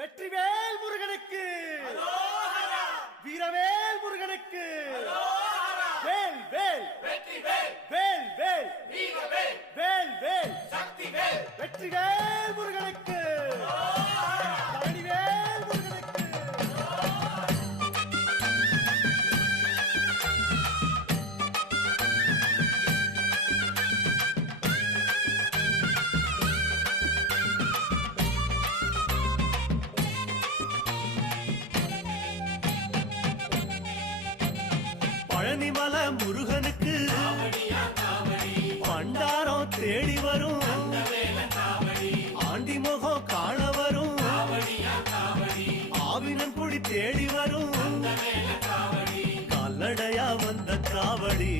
வெற்றிவேல் முருகனுக்கு, வீரவேல் முருகனுக்கு, வேல் வேல் வேல் வேல் வேல் வேல் வெற்றிவேல் முருகனுக்கு, பழனிவேல் முருகனுக்கு. பழனிமல முருகனுக்கு பண்டாரம் தேடி வரும், ஆண்டி முகம் காண வரும், ஆவினன் குடி தேடி வரும், கால்நடையா வந்த காவடி